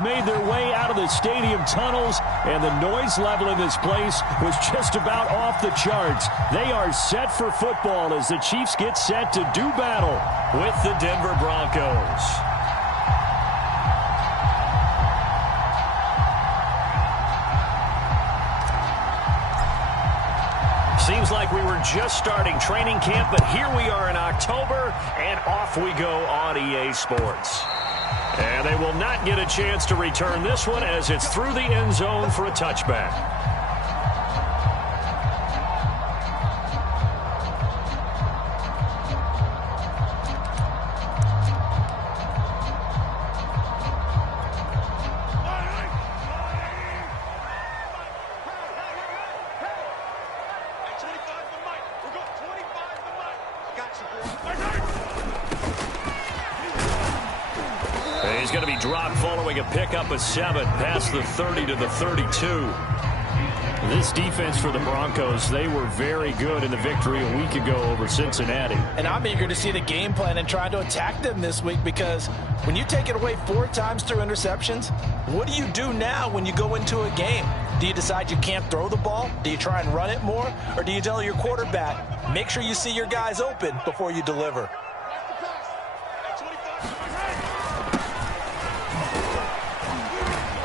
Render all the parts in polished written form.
Made their way out of the stadium tunnels, and the noise level in this place was just about off the charts. They are set for football as the Chiefs get set to do battle with the Denver Broncos. Seems like we were just starting training camp, but here we are in October, and off we go on EA Sports. And they will not get a chance to return this one as it's through the end zone for a touchback. He's going to be dropped following a pickup of 7 past the 30 to the 32. This defense for the Broncos, they were very good in the victory a week ago over Cincinnati. And I'm eager to see the game plan and try to attack them this week, because when you take it away 4 times through interceptions, what do you do now when you go into a game? Do you decide you can't throw the ball? Do you try and run it more? Or do you tell your quarterback, make sure you see your guys open before you deliver?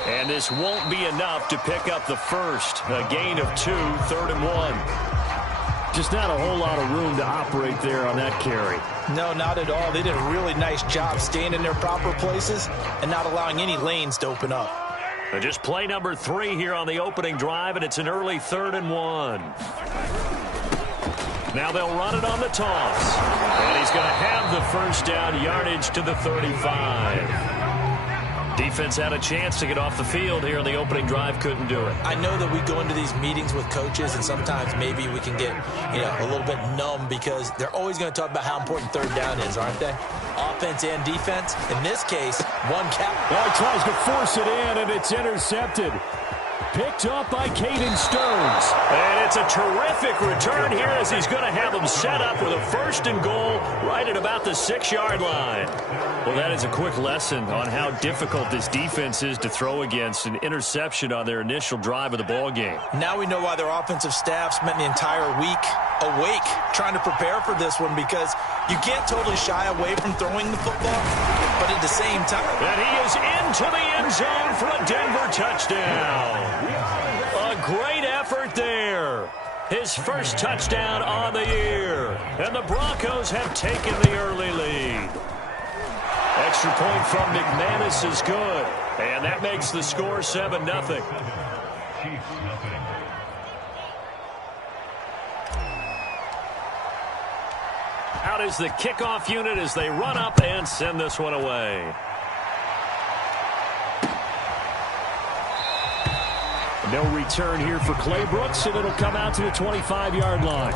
And this won't be enough to pick up the first. A gain of 2, 3rd and 1. Just not a whole lot of room to operate there on that carry. No, not at all. They did a really nice job staying in their proper places and not allowing any lanes to open up. Just play number 3 here on the opening drive, and it's an early 3rd and 1. Now they'll run it on the toss. And he's going to have the first down, yardage to the 35. Defense had a chance to get off the field here on the opening drive, couldn't do it. I know that we go into these meetings with coaches, and sometimes maybe we can get a little bit numb, because they're always going to talk about how important 3rd down is, aren't they? Offense and defense. In this case, one cap. Well, he tries to force it in, and it's intercepted. Picked up by Caden Stearns. And it's a terrific return here, as he's going to have them set up with a 1st and goal right at about the 6-yard line. Well, that is a quick lesson on how difficult this defense is to throw against. An interception on their initial drive of the ball game. Now we know why their offensive staff spent the entire week awake trying to prepare for this one, because you can't totally shy away from throwing the football, but at the same time. And he is into the end zone for a Denver touchdown. A great effort there. His first touchdown on the year. And the Broncos have taken the early lead. Extra point from McManus is good. And that makes the score 7-0. Out is the kickoff unit as they run up and send this one away. No return here for Clay Brooks, and it'll come out to the 25-yard line.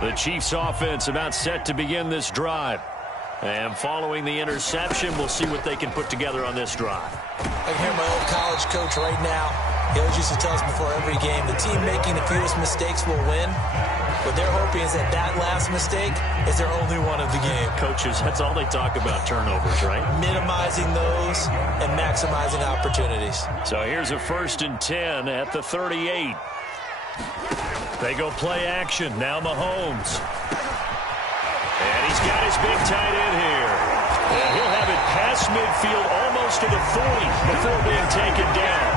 The Chiefs offense about set to begin this drive. And following the interception, we'll see what they can put together on this drive. I can hear my old college coach right now. He always used to tell us before every game, the team making the fewest mistakes will win. What they're hoping is that that last mistake is their only one of the game. Coaches, that's all they talk about, turnovers, right? Minimizing those and maximizing opportunities. So here's a 1st and 10 at the 38. They go play action. Now Mahomes. And he's got his big tight end here. And he'll have it past midfield almost to the 40 before being taken down.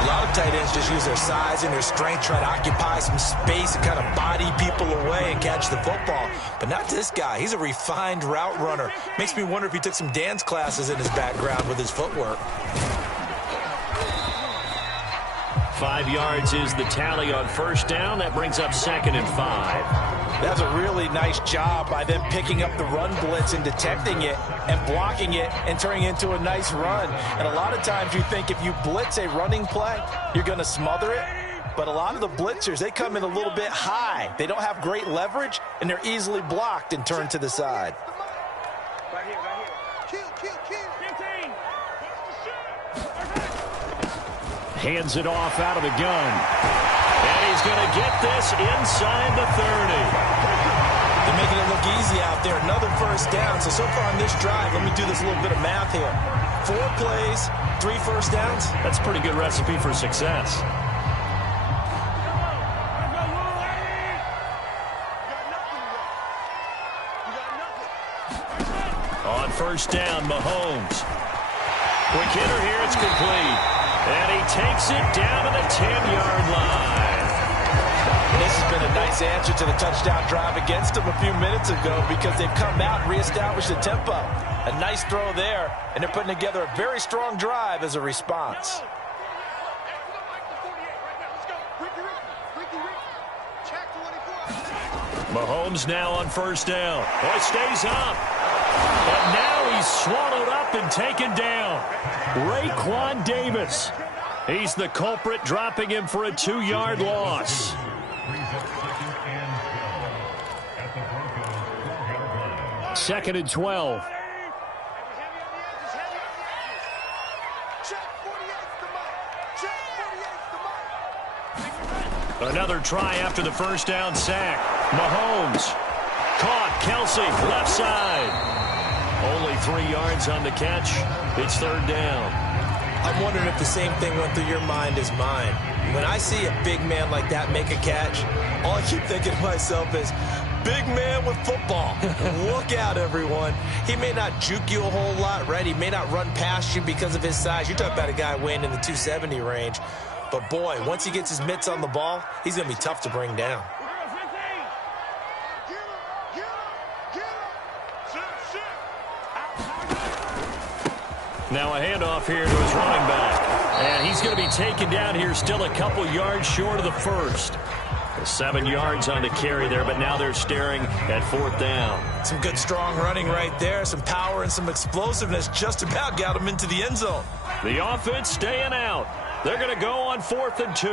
A lot of tight ends just use their size and their strength, try to occupy some space and kind of body people away and catch the football. But not this guy. He's a refined route runner. Makes me wonder if he took some dance classes in his background with his footwork. 5 yards is the tally on 1st down. That brings up 2nd and 5. That's a really nice job by them picking up the run blitz and detecting it and blocking it and turning it into a nice run. And a lot of times you think if you blitz a running play, you're going to smother it. But a lot of the blitzers, they come in a little bit high. They don't have great leverage, and they're easily blocked and turned to the side. Right here, right here. Kill. 15. Hands it off out of the gun. And he's going to get this inside the 30. They're making it look easy out there. Another first down. So far on this drive, let me do this little bit of math here. 4 plays, 3 first downs. That's a pretty good recipe for success. On first down, Mahomes. Quick hitter here, it's complete. And he takes it down to the 10-yard line. This has been a nice answer to the touchdown drive against them a few minutes ago because they've come out and reestablished the tempo. A nice throw there, and they're putting together a very strong drive as a response. Mahomes now on first down. Boy, stays up. But now he's swallowed up and taken down. Raekwon Davis. He's the culprit, dropping him for a 2-yard loss. Second and 12. Another try after the first down sack. Mahomes caught. Kelsey left side. Only 3 yards on the catch. It's third down. I'm wondering if the same thing went through your mind as mine. When I see a big man like that make a catch, all I keep thinking to myself is, big man with football. Look out, everyone. He may not juke you a whole lot, right? He may not run past you because of his size. You're talking about a guy weighing in the 270 range. But, boy, once he gets his mitts on the ball, he's going to be tough to bring down. Now a handoff here to his running back. And he's going to be taken down here, still a couple yards short of the first. 7 yards on the carry there, but now they're staring at fourth down. Some good, strong running right there. Some power and some explosiveness just about got him into the end zone. The offense staying out. They're going to go on 4th and 2.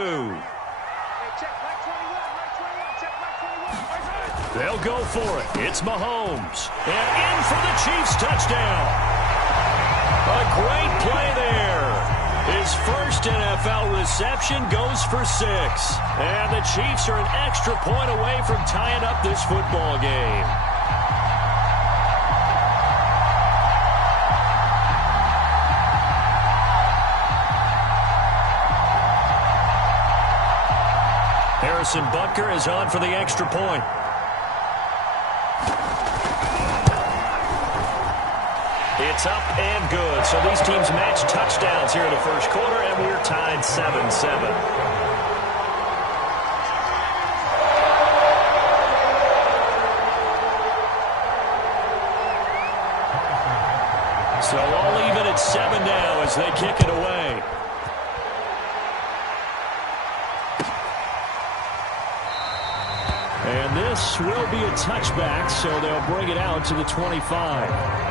They'll go for it. It's Mahomes. And in for the Chiefs touchdown. A great play there. His first NFL reception goes for 6. And the Chiefs are an extra point away from tying up this football game. Harrison Butker is on for the extra point. It's up and good. So these teams match touchdowns here in the first quarter, and we're tied 7-7. So all even at 7 now as they kick it away. And this will be a touchback, so they'll bring it out to the 25.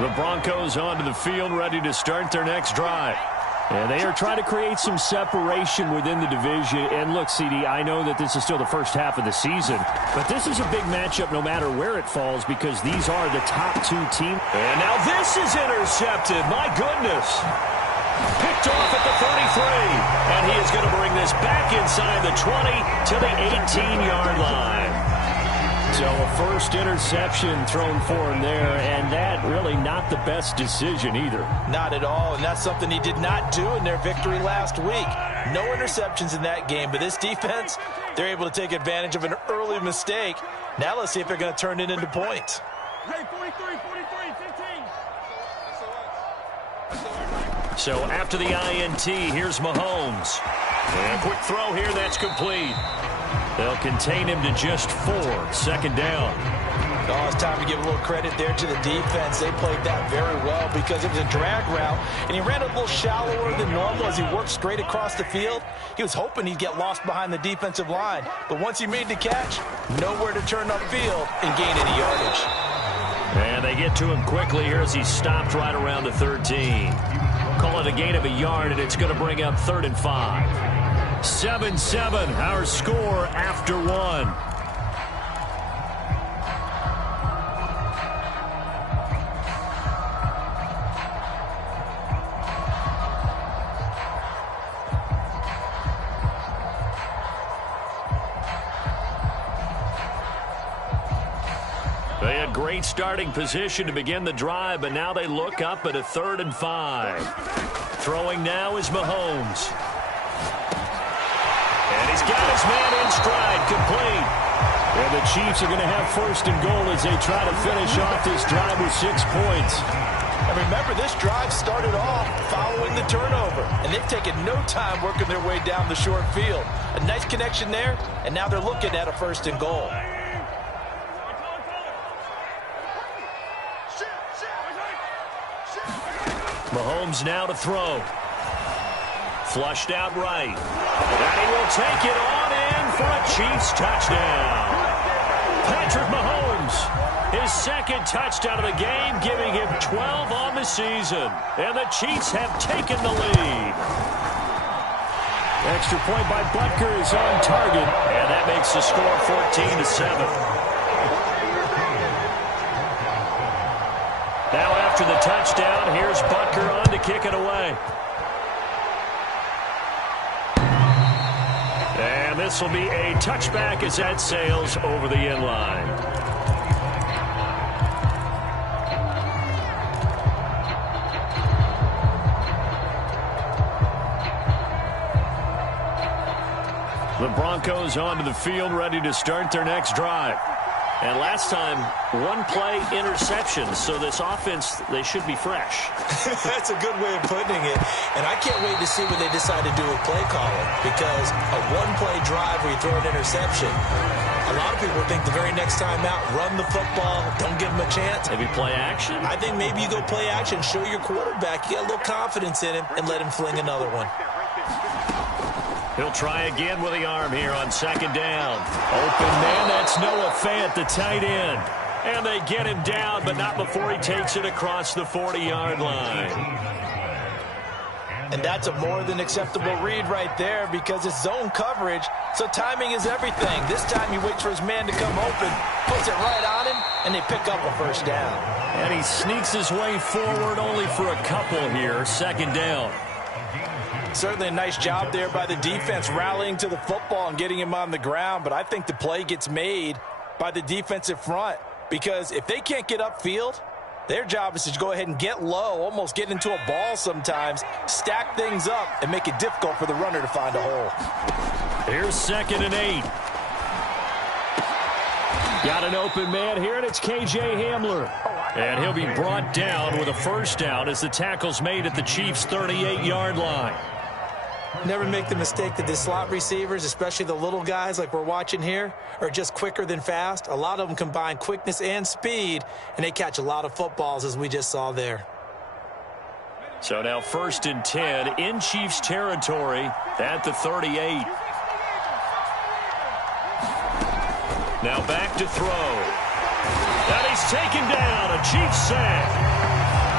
The Broncos onto the field, ready to start their next drive. And they are trying to create some separation within the division. And look, CD, I know that this is still the first half of the season, but this is a big matchup no matter where it falls because these are the top 2 teams. And now this is intercepted. My goodness. Picked off at the 33. And he is going to bring this back inside the 20 to the 18-yard line. So a first interception thrown for him there, and that really not the best decision either. Not at all, and that's something he did not do in their victory last week. No interceptions in that game, but this defense, they're able to take advantage of an early mistake. Now let's see if they're going to turn it into points. Hey, 43, 15. So after the INT, here's Mahomes. And a quick throw here, that's complete. They'll contain him to just 4. Second down. Oh, it's time to give a little credit there to the defense. They played that very well because it was a drag route, and he ran a little shallower than normal as he worked straight across the field. He was hoping he'd get lost behind the defensive line, but once he made the catch, nowhere to turn upfield and gain any yardage. And they get to him quickly here as he stopped right around the 13. Call it a gain of a yard, and it's going to bring up 3rd and 5. 7-7, our score after 1. They had great starting position to begin the drive, but now they look up at a 3rd and 5. Throwing now is Mahomes. And he's got his man in stride, complete. And the Chiefs are going to have 1st and goal as they try to finish off this drive with 6 points. And remember, this drive started off following the turnover, and they've taken no time working their way down the short field. A nice connection there, and now they're looking at a 1st and goal. Mahomes now to throw. Flushed out right. And he will take it on in for a Chiefs touchdown. Patrick Mahomes, his 2nd touchdown of the game, giving him 12 on the season. And the Chiefs have taken the lead. Extra point by Butker is on target. And that makes the score 14-7. Now after the touchdown, here's Butker on to kick it away. And this will be a touchback as that sails over the end line. The Broncos onto the field, ready to start their next drive. And last time, 1-play interception, so this offense, they should be fresh. That's a good way of putting it. And I can't wait to see what they decide to do with play calling, because a 1-play drive where you throw an interception, a lot of people think the very next time out, run the football, don't give them a chance. Maybe play action? I think maybe you go play action, show your quarterback, you got a little confidence in him, and let him fling another one. He'll try again with the arm here on 2nd down. Open man, that's Noah Fant, the tight end. And they get him down, but not before he takes it across the 40-yard line. And that's a more than acceptable read right there because it's zone coverage, so timing is everything. This time he waits for his man to come open, puts it right on him, and they pick up a 1st down. And he sneaks his way forward only for a couple here, 2nd down. Certainly a nice job there by the defense rallying to the football and getting him on the ground, but I think the play gets made by the defensive front because if they can't get upfield, their job is to go ahead and get low, almost get into a ball sometimes, stack things up, and make it difficult for the runner to find a hole. Here's 2nd and 8. Got an open man here, and it's K.J. Hamler. And he'll be brought down with a 1st down as the tackle's made at the Chiefs' 38-yard line. Never make the mistake that the slot receivers, especially the little guys like we're watching here, are just quicker than fast. A lot of them combine quickness and speed, and they catch a lot of footballs, as we just saw there. So now 1st and 10 in Chiefs territory at the 38. Now back to throw. And he's taken down, a Chiefs sack.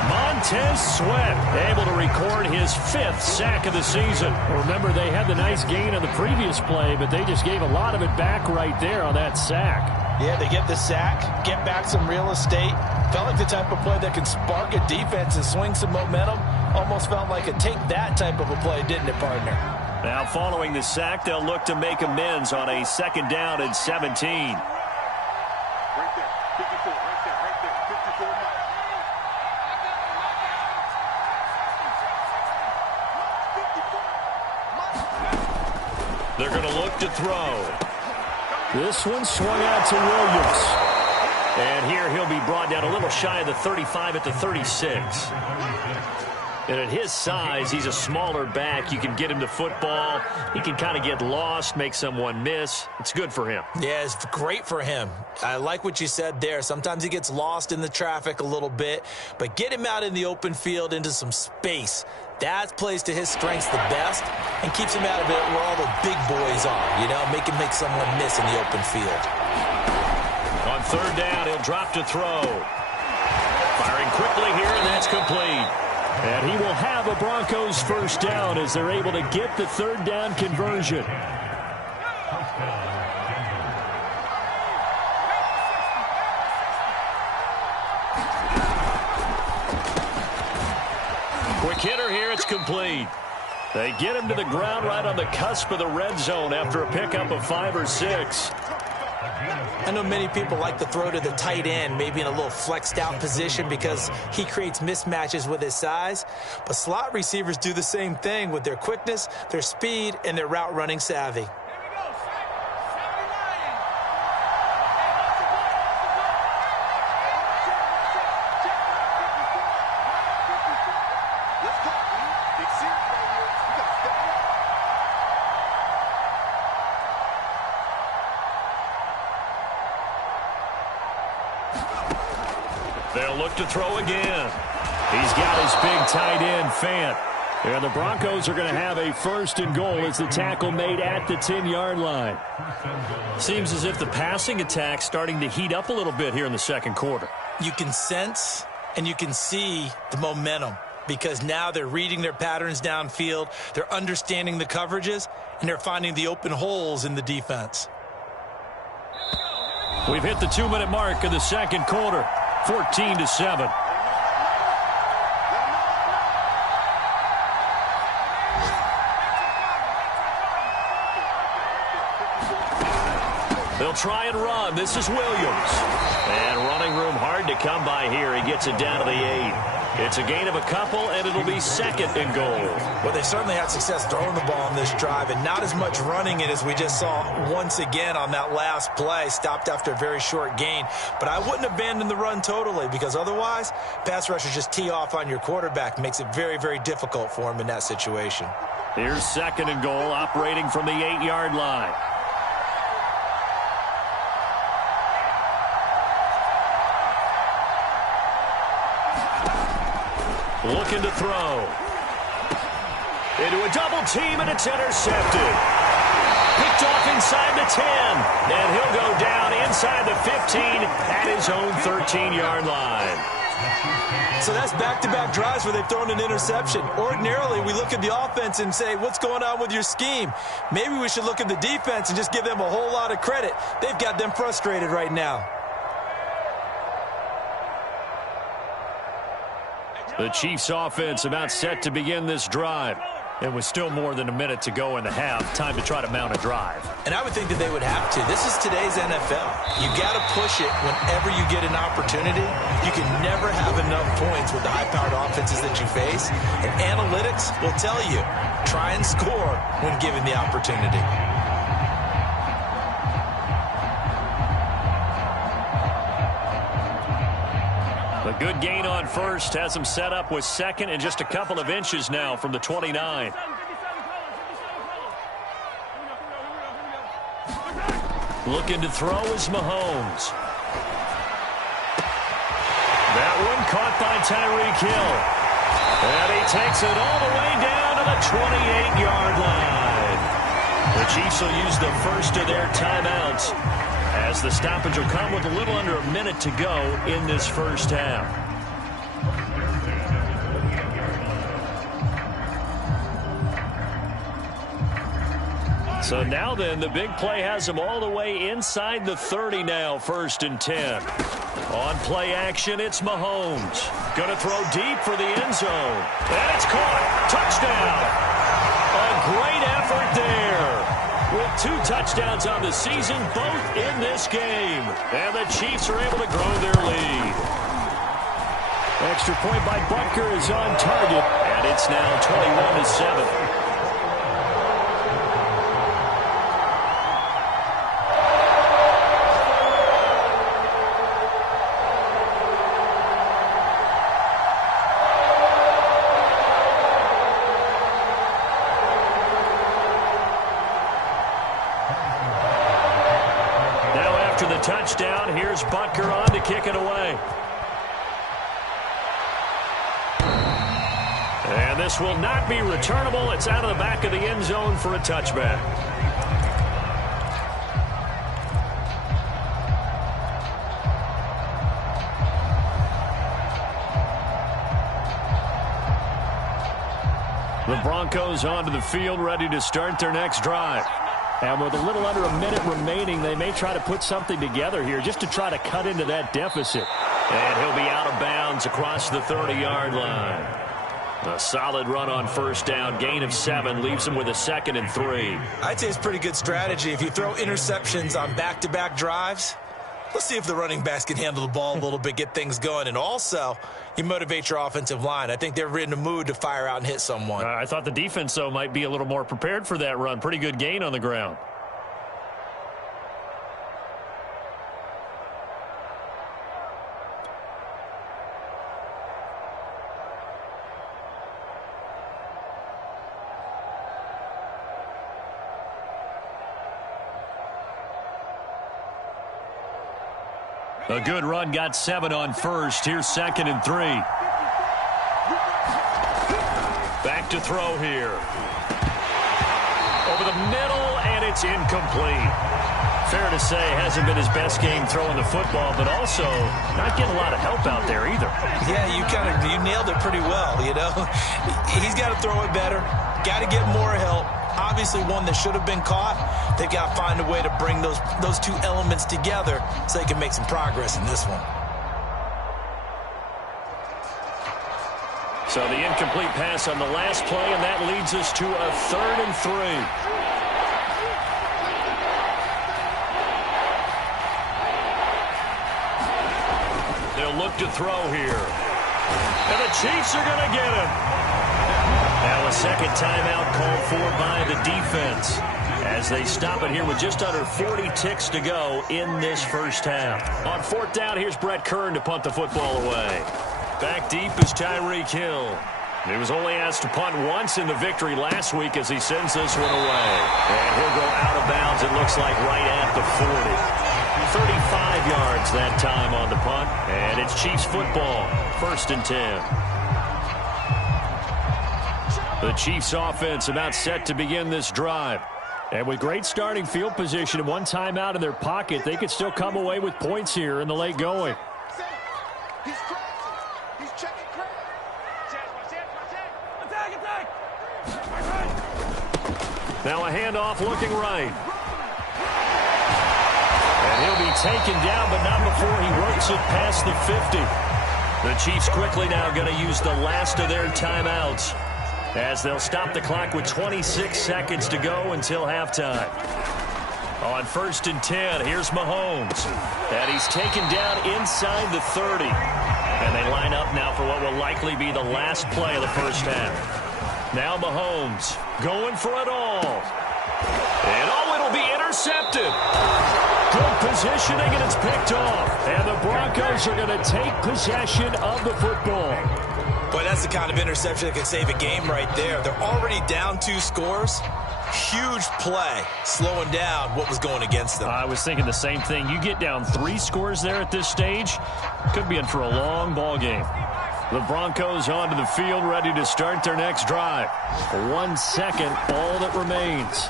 Montez Sweat able to record his 5th sack of the season. Remember, they had the nice gain on the previous play, but they just gave a lot of it back right there on that sack. Yeah, they get the sack, get back some real estate. Felt like the type of play that can spark a defense and swing some momentum. Almost felt like a take that type of a play, didn't it, partner? Now following the sack, they'll look to make amends on a 2nd down and 17. They're going to look to throw. This one swung out to Williams. And here he'll be brought down a little shy of the 35 at the 36. And at his size, he's a smaller back. You can get him to football. He can kind of get lost, make someone miss. It's good for him. Yeah, it's great for him. I like what you said there. Sometimes he gets lost in the traffic a little bit, but get him out in the open field into some space. That plays to his strengths the best and keeps him out of it where all the big boys are, you know, make him make someone miss in the open field. On third down, he'll drop to throw. Firing quickly here, and that's complete. And he will have a Broncos first down as they're able to get the third down conversion. Quick hitter here, it's complete. They get him to the ground right on the cusp of the red zone after a pickup of 5 or 6. I know many people like to throw to the tight end, maybe in a little flexed out position because he creates mismatches with his size. But slot receivers do the same thing with their quickness, their speed, and their route running savvy. They'll look to throw again. He's got his big tight end, Fant. And the Broncos are going to have a first and goal as the tackle made at the 10-yard line. Seems as if the passing attack's starting to heat up a little bit here in the second quarter. You can sense and you can see the momentum because now they're reading their patterns downfield, they're understanding the coverages, and they're finding the open holes in the defense. We've hit the 2-minute mark of the second quarter. 14-7. They'll try and run. This is Williams. And running room hard to come by here. He gets it down to the 8. It's a gain of a couple, and it'll be second and goal. Well, they certainly had success throwing the ball on this drive, and not as much running it as we just saw once again on that last play. Stopped after a very short gain. But I wouldn't abandon the run totally because otherwise, pass rushers just tee off on your quarterback. Makes it very, very difficult for him in that situation. Here's second and goal, operating from the 8-yard line. Looking to throw. Into a double team, and it's intercepted. Picked off inside the 10. And he'll go down inside the 15 at his own 13-yard line. So that's back-to-back drives where they've thrown an interception. Ordinarily, we look at the offense and say, what's going on with your scheme? Maybe we should look at the defense and just give them a whole lot of credit. They've got them frustrated right now. The Chiefs offense about set to begin this drive. It was still more than a minute to go in the half. Time to try to mount a drive. And I would think that they would have to. This is today's NFL. You got to push it whenever you get an opportunity. You can never have enough points with the high-powered offenses that you face. And analytics will tell you, try and score when given the opportunity. A good gain on first has him set up with second and just a couple of inches now from the 29. Looking to throw is Mahomes. That one caught by Tyreek Hill. And he takes it all the way down to the 28-yard line. The Chiefs will use the first of their timeouts, as the stoppage will come with a little under a minute to go in this first half. So now then, the big play has them all the way inside the 30 now, 1st and 10. On play action, it's Mahomes. Going to throw deep for the end zone. And it's caught. Touchdown. A great effort there. With 2 touchdowns on the season, both in this game. And the Chiefs are able to grow their lead. Extra point by Butker is on target. And it's now 21-7. touchdown. Here's Butker on to kick it away. And this will not be returnable. It's out of the back of the end zone for a touchback. The Broncos onto the field, ready to start their next drive. And with a little under a minute remaining, they may try to put something together here just to try to cut into that deficit. And he'll be out of bounds across the 30-yard line. A solid run on first down, gain of 7, leaves him with a 2nd and 3. I'd say it's pretty good strategy. If you throw interceptions on back-to-back drives, let's see if the running backs can handle the ball a little bit, get things going. And also, you motivate your offensive line. I think they're in the mood to fire out and hit someone. I thought the defense, though, might be a little more prepared for that run. Pretty good gain on the ground. A good run, got 7 on first. Here's 2nd and 3. Back to throw here. Over the middle, and it's incomplete. Fair to say, hasn't been his best game throwing the football, but also not getting a lot of help out there either. Yeah, you nailed it pretty well, you know. He's got to throw it better. Got to get more help. Obviously one that should have been caught. They've got to find a way to bring those two elements together so they can make some progress in this one. So the incomplete pass on the last play, and that leads us to a 3rd and 3. They'll look to throw here. And the Chiefs are going to get him. Now a second timeout called for by the defense as they stop it here with just under 40 ticks to go in this first half. On 4th down, here's Brett Kern to punt the football away. Back deep is Tyreek Hill. He was only asked to punt once in the victory last week as he sends this one away. And he'll go out of bounds, it looks like, right at the 40. 35 yards that time on the punt. And it's Chiefs football, 1st and 10. The Chiefs offense about set to begin this drive. And with great starting field position and one timeout in their pocket, they could still come away with points here in the late going. He's crashing. He's checking crash. Attack. Now a handoff looking right. And he'll be taken down, but not before he works it past the 50. The Chiefs quickly now going to use the last of their timeouts as they'll stop the clock with 26 seconds to go until halftime. On 1st and 10, here's Mahomes. And he's taken down inside the 30. And they line up now for what will likely be the last play of the first half. Now Mahomes going for it all. And it'll be intercepted. Good positioning, and it's picked off. And the Broncos are going to take possession of the football. Boy, that's the kind of interception that can save a game right there. They're already down 2 scores. Huge play, slowing down what was going against them. I was thinking the same thing. You get down 3 scores there at this stage, could be in for a long ball game. The Broncos onto the field, ready to start their next drive. 1 second, all that remains.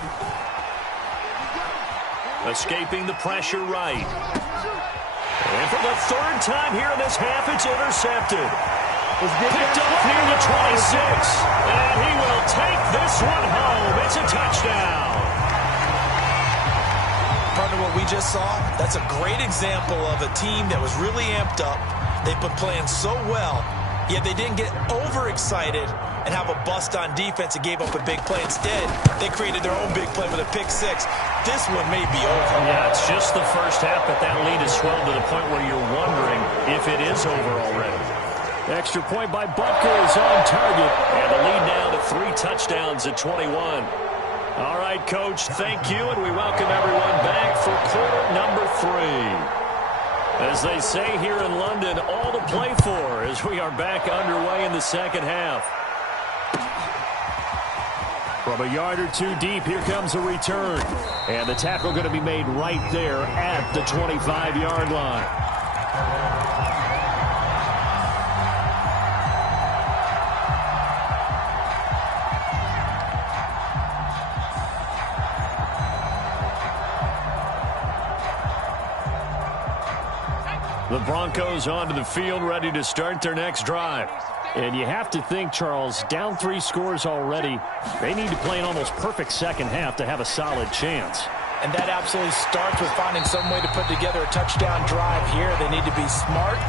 Escaping the pressure right. And for the 3rd time here in this half, it's intercepted. Picked up near the 26. And he will take this one home. It's a touchdown. Partner, what we just saw, that's a great example of a team that was really amped up. They've been playing so well, yet they didn't get overexcited and have a bust on defense and gave up a big play. Instead, they created their own big play with a pick 6. This one may be over. Yeah, it's just the first half, but that lead has swelled to the point where you're wondering if it is over already. Extra point by Butker is on target. And the lead now to 3 touchdowns at 21. All right, Coach, thank you, and we welcome everyone back for quarter number 3. As they say here in London, all to play for as we are back underway in the second half. From a yard or two deep, here comes a return. And the tackle going to be made right there at the 25-yard line. The Broncos onto the field, ready to start their next drive. And you have to think, Charles, down 3 scores already. They need to play an almost perfect second half to have a solid chance. And that absolutely starts with finding some way to put together a touchdown drive here. They need to be smart,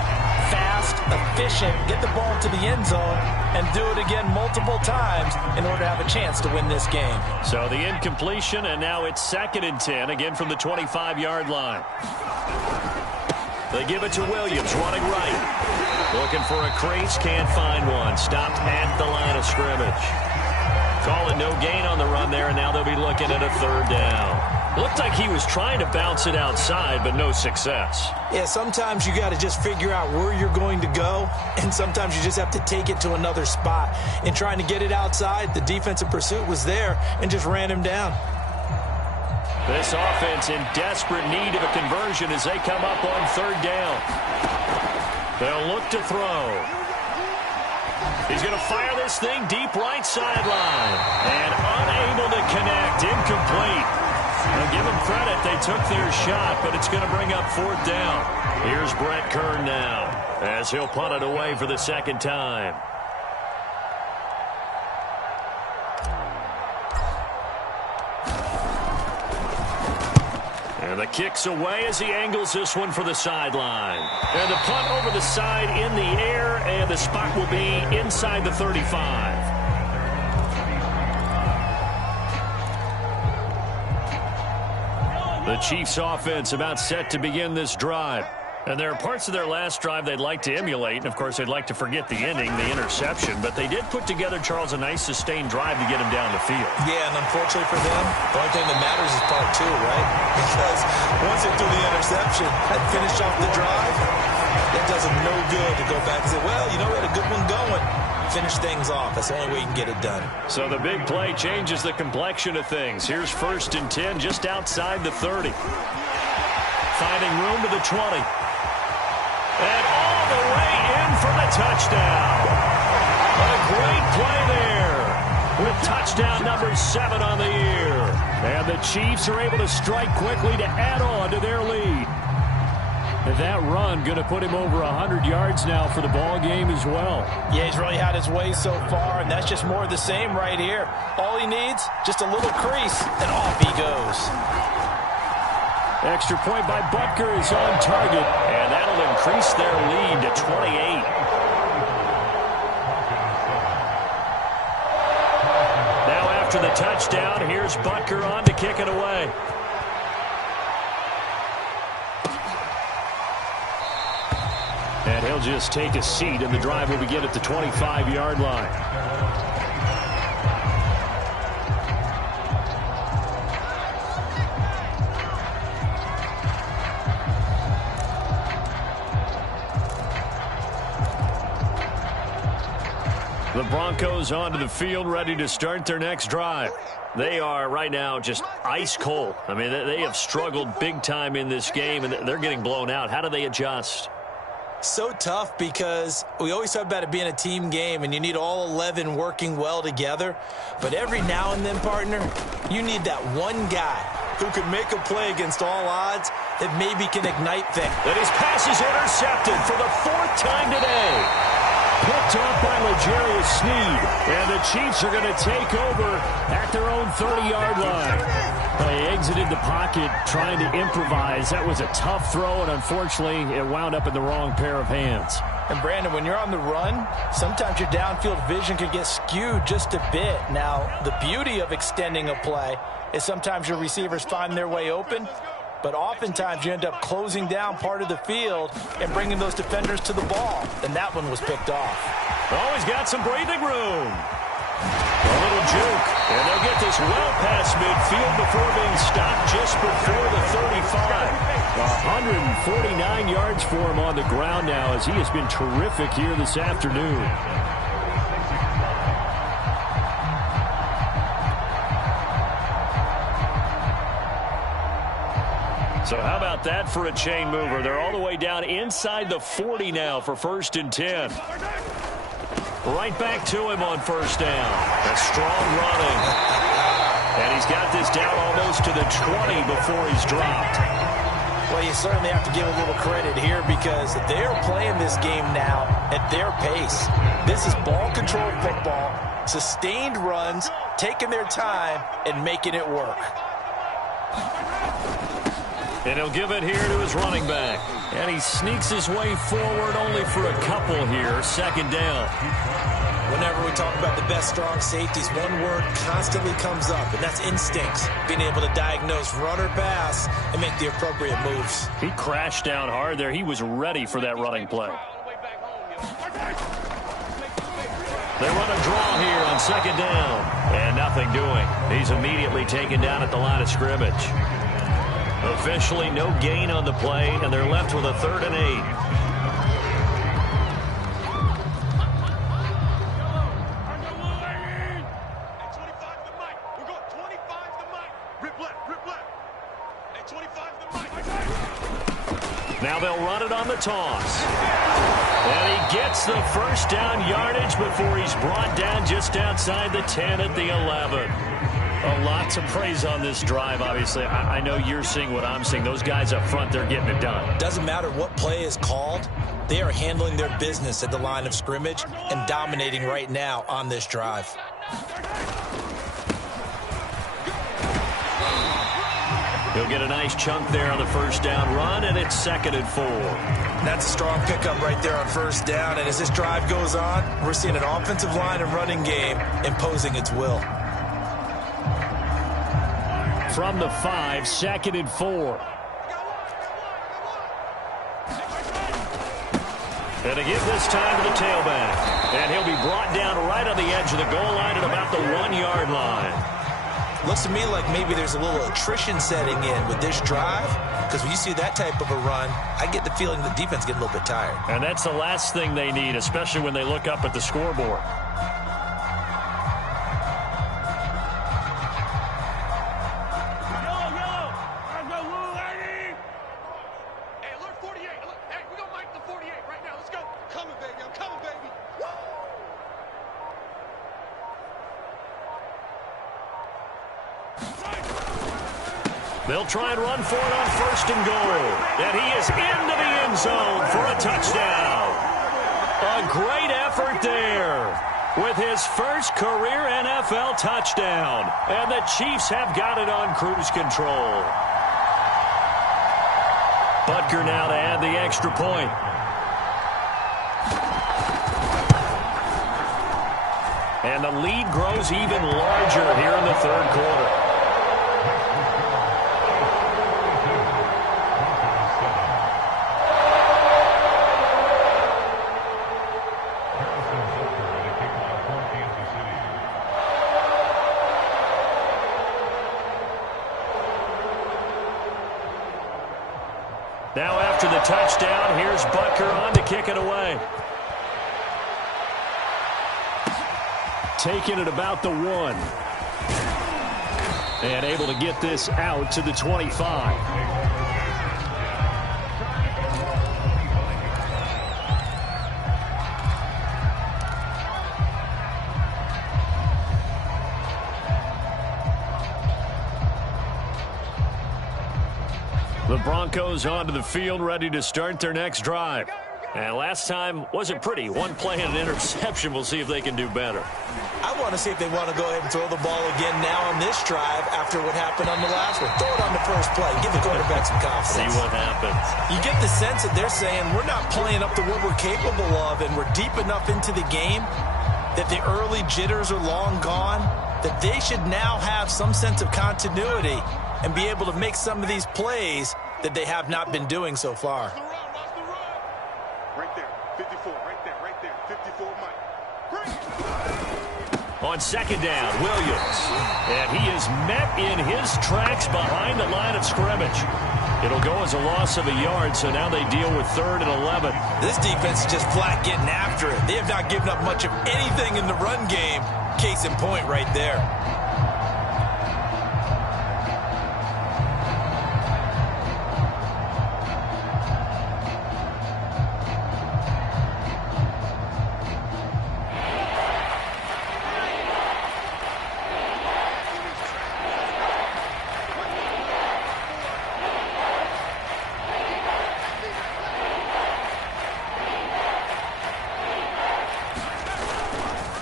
fast, efficient, get the ball to the end zone, and do it again multiple times in order to have a chance to win this game. So the incompletion, and now it's 2nd and 10, again from the 25-yard line. They give it to Williams, running right. Looking for a crease, can't find one. Stopped at the line of scrimmage. Calling no gain on the run there, and now they'll be looking at a 3rd down. Looked like he was trying to bounce it outside, but no success. Yeah, sometimes you got to just figure out where you're going to go, and sometimes you just have to take it to another spot. In trying to get it outside, the defensive pursuit was there and just ran him down. This offense in desperate need of a conversion as they come up on 3rd down. They'll look to throw. He's going to fire this thing deep right sideline. And unable to connect. Incomplete. Now give them credit. They took their shot, but it's going to bring up 4th down. Here's Brett Kern now as he'll punt it away for the 2nd time. And the kick's away as he angles this one for the sideline. And the punt over the side in the air, and the spot will be inside the 35. The Chiefs offense about set to begin this drive. And there are parts of their last drive they'd like to emulate. And, of course, they'd like to forget the ending, the interception. But they did put together, Charles, a nice sustained drive to get him down the field. Yeah, and unfortunately for them, the only thing that matters is part 2, right? Because once they do the interception and finish off the drive, that does them no good to go back and say, well, you know, we had a good one going. Finish things off. That's the only way you can get it done. So the big play changes the complexion of things. Here's 1st and 10 just outside the 30. Finding room to the 20. And all the way in for the touchdown. What a great play there with touchdown number 7 on the year. And the Chiefs are able to strike quickly to add on to their lead. And that run going to put him over 100 yards now for the ball game as well. Yeah, he's really had his way so far, and that's just more of the same right here. All he needs, just a little crease, and off he goes. Extra point by Butker is on target, and that'll increase their lead to 28. Now after the touchdown, here's Butker on to kick it away. And he'll just take a seat, and the drive will begin at the 25-yard line. The Broncos onto the field, ready to start their next drive. They are right now just ice cold. I mean, they have struggled big time in this game, and they're getting blown out. How do they adjust? So tough because we always talk about it being a team game, and you need all 11 working well together. But every now and then, partner, you need that one guy who can make a play against all odds that maybe can ignite things. And his pass is intercepted for the 4th time today. Picked up by L'Jarius Sneed, and the Chiefs are going to take over at their own 30-yard line. They exited the pocket trying to improvise. That was a tough throw, and unfortunately, it wound up in the wrong pair of hands. And, Brandon, when you're on the run, sometimes your downfield vision can get skewed just a bit. Now, the beauty of extending a play is sometimes your receivers find their way open, but oftentimes you end up closing down part of the field and bringing those defenders to the ball. And that one was picked off. Oh, he's got some breathing room. A little juke. And they'll get this well past midfield before being stopped just before the 35. 149 yards for him on the ground now as he has been terrific here this afternoon. So how about that for a chain mover? They're all the way down inside the 40 now for 1st and 10. Right back to him on 1st down. A strong running. And he's got this down almost to the 20 before he's dropped. Well, you certainly have to give a little credit here because they're playing this game now at their pace. This is ball control football, sustained runs, taking their time, and making it work. And he'll give it here to his running back. And he sneaks his way forward only for a couple here. 2nd down. Whenever we talk about the best strong safeties, one word constantly comes up, and that's instincts. Being able to diagnose run or pass and make the appropriate moves. He crashed down hard there. He was ready for that running play. They run a draw here on 2nd down. And nothing doing. He's immediately taken down at the line of scrimmage. Officially no gain on the play, and they're left with a 3rd and 8. Now they'll run it on the toss. And he gets the 1st down yardage before he's brought down just outside the 10 at the 11. A lot to praise on this drive, obviously. I know you're seeing what I'm seeing. Those guys up front, they're getting it done. Doesn't matter what play is called. They are handling their business at the line of scrimmage and dominating right now on this drive. He'll get a nice chunk there on the 1st down run, and it's 2nd and 4. That's a strong pickup right there on 1st down, and as this drive goes on, we're seeing an offensive line and running game imposing its will. From the 5, 2nd and 4. And to give this time to the tailback. And he'll be brought down right on the edge of the goal line at about the 1-yard line. Looks to me like maybe there's a little attrition setting in with this drive, because when you see that type of a run, I get the feeling the defense getting a little bit tired. And that's the last thing they need, especially when they look up at the scoreboard. They'll try and run for it on 1st and goal. And he is into the end zone for a touchdown. A great effort there with his first career NFL touchdown. And the Chiefs have got it on cruise control. Butker now to add the extra point. And the lead grows even larger here in the 3rd quarter. Now after the touchdown, here's Butker on to kick it away. Taking it about the 1. And able to get this out to the 25. The Broncos onto the field, ready to start their next drive. And last time wasn't pretty. One play and an interception. We'll see if they can do better. I want to see if they want to go ahead and throw the ball again now on this drive after what happened on the last one. Throw it on the first play. Give the quarterback some confidence. See what happens. You get the sense that they're saying we're not playing up to what we're capable of, and we're deep enough into the game that the early jitters are long gone, that they should now have some sense of continuity and be able to make some of these plays that they have not been doing so far. Right there, 54, right there, 54, Mike. On 2nd down, Williams. And he is met in his tracks behind the line of scrimmage. It'll go as a loss of a yard, so now they deal with 3rd and 11. This defense is just flat getting after it. They have not given up much of anything in the run game. Case in point right there.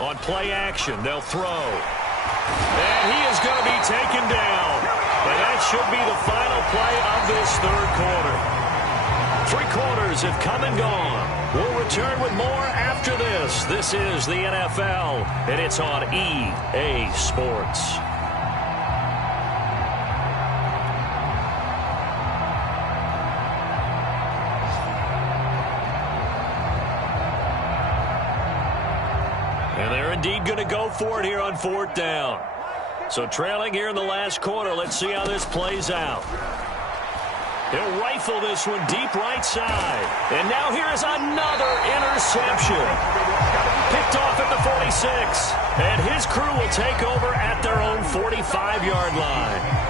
On play action, they'll throw. And he is going to be taken down. And that should be the final play of this third quarter. 3 quarters have come and gone. We'll return with more after this. This is the NFL, and it's on EA Sports. And they're indeed going to go for it here on 4th down. So trailing here in the last quarter. Let's see how this plays out. He'll rifle this one deep right side. And now here is another interception. Picked off at the 46. And his crew will take over at their own 45-yard line.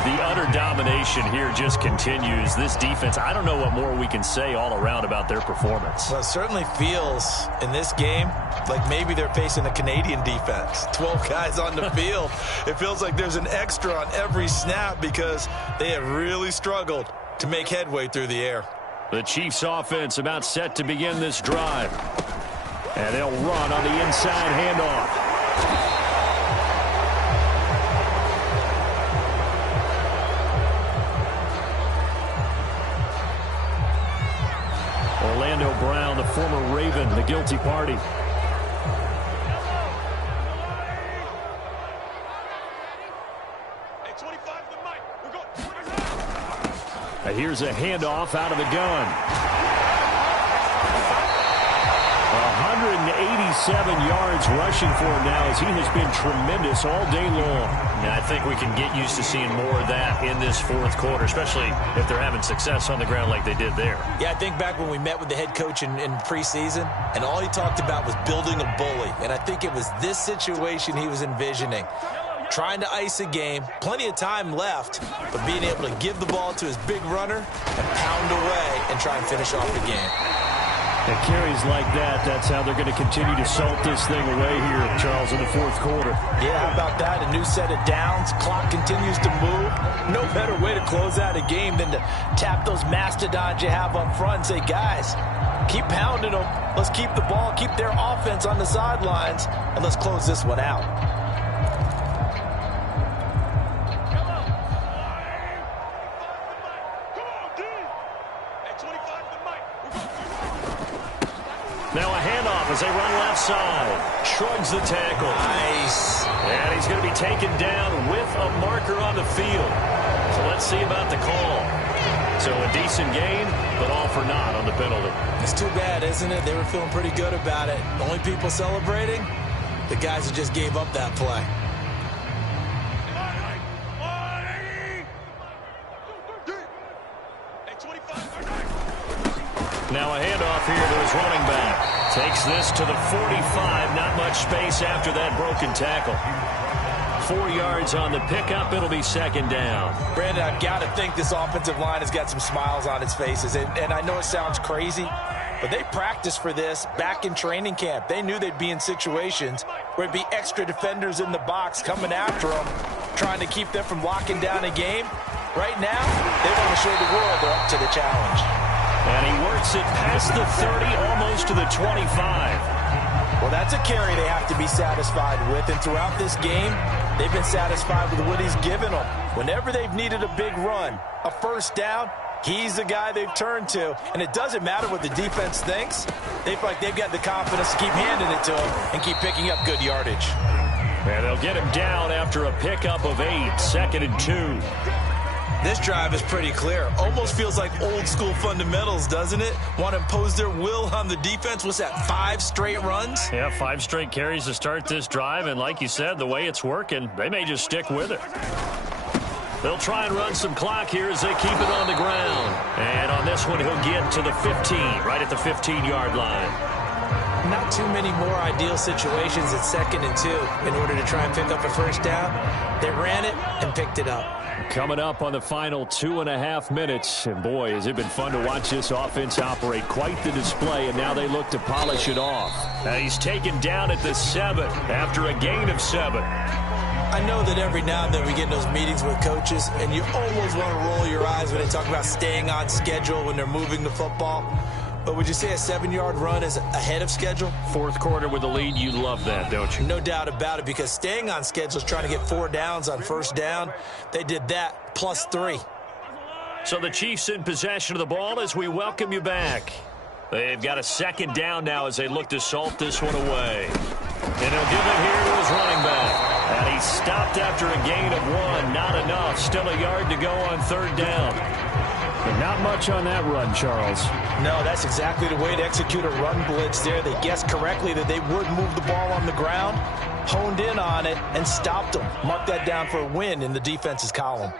The utter domination here just continues. This defense, I don't know what more we can say all around about their performance. Well, it certainly feels in this game like maybe they're facing a Canadian defense. 12 guys on the field. It feels like there's an extra on every snap because they have really struggled to make headway through the air. The Chiefs offense about set to begin this drive. And they'll run on the inside handoff. Orlando Brown, the former Raven, the guilty party. And here's a handoff out of the gun. 187 yards rushing for him now as he has been tremendous all day long. And I think we can get used to seeing more of that in this 4th quarter, especially if they're having success on the ground like they did there. Yeah, I think back when we met with the head coach in preseason, and all he talked about was building a bully. And I think it was this situation he was envisioning. Trying to ice a game, plenty of time left, but being able to give the ball to his big runner and pound away and try and finish off the game. And carries like that, that's how they're going to continue to salt this thing away here, Charles, in the 4th quarter. Yeah, how about that? A new set of downs. Clock continues to move. No better way to close out a game than to tap those mastodons you have up front and say, guys, keep pounding them. Let's keep the ball, keep their offense on the sidelines, and let's close this one out. Now a handoff as they run left side. Shrugs the tackle. Nice. And he's going to be taken down with a marker on the field. So let's see about the call. So a decent gain, but all for naught on the penalty. It's too bad, isn't it? They were feeling pretty good about it. The only people celebrating, the guys who just gave up that play. Now a handoff here to his running back. Takes this to the 45. Not much space after that broken tackle. 4 yards on the pickup. It'll be 2nd down. Brandon, I've got to think this offensive line has got some smiles on its faces. And I know it sounds crazy, but they practiced for this back in training camp. They knew they'd be in situations where it'd be extra defenders in the box coming after them, trying to keep them from locking down a game. Right now, they want to show the world they're up to the challenge. And he works it past the 30, almost to the 25. Well, that's a carry they have to be satisfied with. And throughout this game, they've been satisfied with what he's given them. Whenever they've needed a big run, a 1st down, he's the guy they've turned to. And it doesn't matter what the defense thinks. They feel like they've got the confidence to keep handing it to him and keep picking up good yardage. And they'll get him down after a pickup of 8, 2nd and 2. This drive is pretty clear. Almost feels like old school fundamentals, doesn't it? Want to impose their will on the defense. What's that, 5 straight runs? Yeah, 5 straight carries to start this drive. And like you said, the way it's working, they may just stick with it. They'll try and run some clock here as they keep it on the ground. And on this one, he'll get to the 15, right at the 15-yard line. Not too many more ideal situations at 2nd and 2 in order to try and pick up a 1st down. They ran it and picked it up. Coming up on the final 2.5 minutes. And boy, has it been fun to watch this offense operate. Quite the display, and now they look to polish it off. He's taken down at the 7 after a gain of 7. I know that every now and then we get in those meetings with coaches, and you almost want to roll your eyes when they talk about staying on schedule when they're moving the football. But would you say a 7-yard run is ahead of schedule? Fourth quarter with the lead, you love that, don't you? No doubt about it, because staying on schedule is trying to get 4 downs on first down. They did that, plus 3. So the Chiefs in possession of the ball as we welcome you back. They've got a second down now as they look to salt this one away. And he'll give it here to his running back. And he stopped after a gain of 1. Not enough. Still a yard to go on third down. But not much on that run, Charles. No, that's exactly the way to execute a run blitz there. They guessed correctly that they would move the ball on the ground, honed in on it, and stopped them. Mark that down for a win in the defense's column.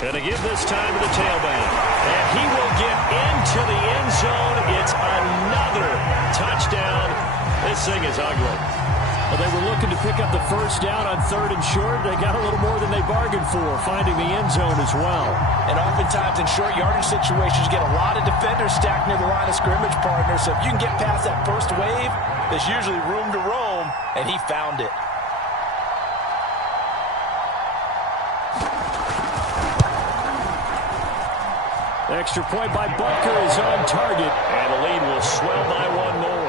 Going to give this time to the tailback. And he will get into the end zone. It's another touchdown. This thing is ugly. Well, they were looking to pick up the first down on third and short. They got a little more than they bargained for, finding the end zone as well. And oftentimes in short yardage situations, you get a lot of defenders stacked near the line of scrimmage, partner. So if you can get past that first wave, there's usually room to roam, and he found it. Extra point by Butker is on target. And the lead will swell by 1 more.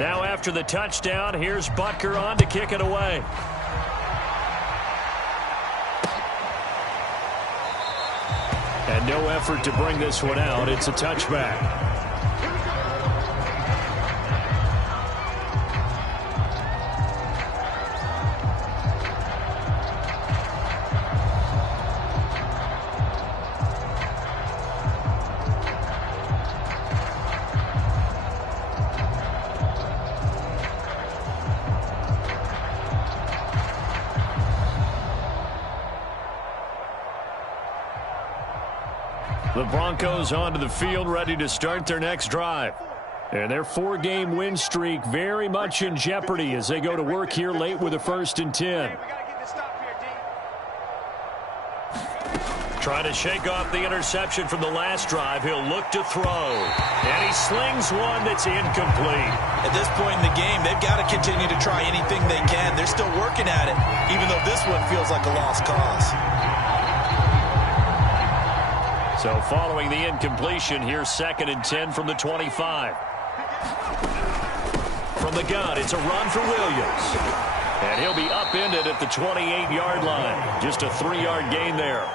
Now after the touchdown, here's Butker on to kick it away. And no effort to bring this one out. It's a touchback. The Broncos onto the field, ready to start their next drive. And their 4-game win streak very much in jeopardy as they go to work here late with a 1st and 10. Trying to shake off the interception from the last drive. He'll look to throw. And he slings one that's incomplete. At this point in the game, they've got to continue to try anything they can. They're still working at it, even though this one feels like a lost cause. So following the incompletion, here's 2nd and 10 from the 25. From the gun, it's a run for Williams. And he'll be upended at the 28-yard line. Just a 3-yard gain there.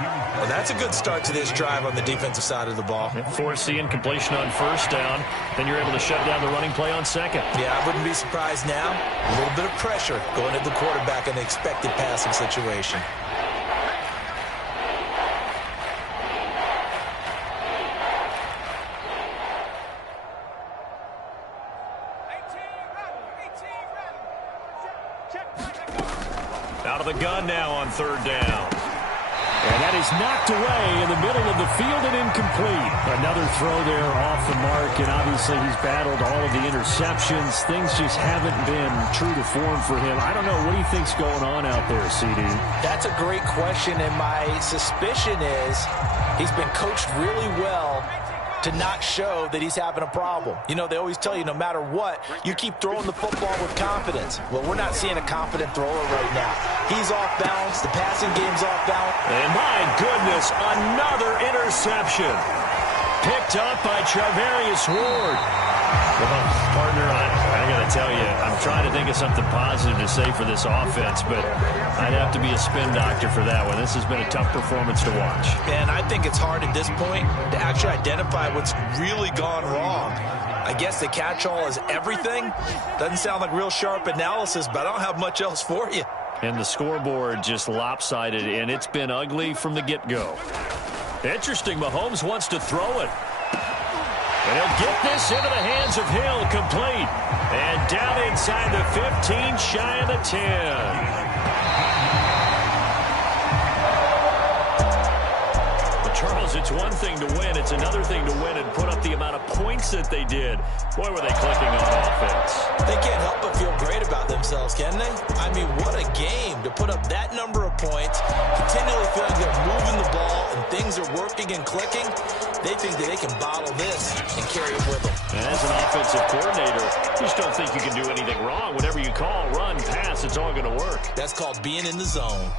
Well, that's a good start to this drive on the defensive side of the ball. Force the incompletion on first down. Then you're able to shut down the running play on second. Yeah, I wouldn't be surprised now. A little bit of pressure going to the quarterback in the expected passing situation. Out of the gun now on third down. And that is knocked away in the middle of the field and incomplete. Another throw there off the mark, and obviously he's battled all of the interceptions. Things just haven't been true to form for him. I don't know. What do you think's going on out there, CD? That's a great question, and my suspicion is he's been coached really well to not show that he's having a problem. You know, they always tell you no matter what, you keep throwing the football with confidence. Well, we're not seeing a confident thrower right now. He's off balance. The passing game's off balance. And my goodness, another interception. Picked up by Charvarius Ward. Well, partner, I got to tell you, I'm trying to think of something positive to say for this offense, but I'd have to be a spin doctor for that one. This has been a tough performance to watch. And I think it's hard at this point to actually identify what's really gone wrong. I guess the catch-all is everything. Doesn't sound like real sharp analysis, but I don't have much else for you. And the scoreboard just lopsided, and it's been ugly from the get-go. Interesting, Mahomes wants to throw it. And he'll get this into the hands of Hill, complete. And down inside the 15, shy of the 10. The Charles, it's one thing to win. It's another thing to win and put up the amount of points that they did. Boy, were they clicking on offense. They can't help but feel great about themselves, can they? I mean, what a game to put up that number of points, continually feel like they're moving the ball and things are working and clicking. They think that they can bottle this and carry it with them. As an offensive coordinator, you just don't think you can do anything wrong. Whatever you call, run, pass, it's all going to work. That's called being in the zone.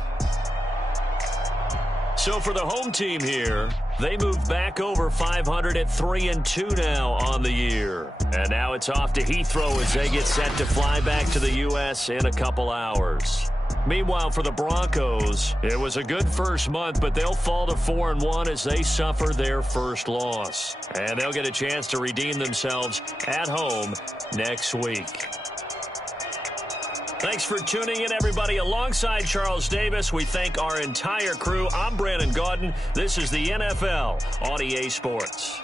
So for the home team here, they move back over 500 at 3-2 now on the year. And now it's off to Heathrow as they get set to fly back to the U.S. in a couple hours. Meanwhile, for the Broncos, it was a good first month, but they'll fall to 4-1 as they suffer their first loss. And they'll get a chance to redeem themselves at home next week. Thanks for tuning in, everybody. Alongside Charles Davis, we thank our entire crew. I'm Brandon Gaudin. This is the NFL on EA Sports.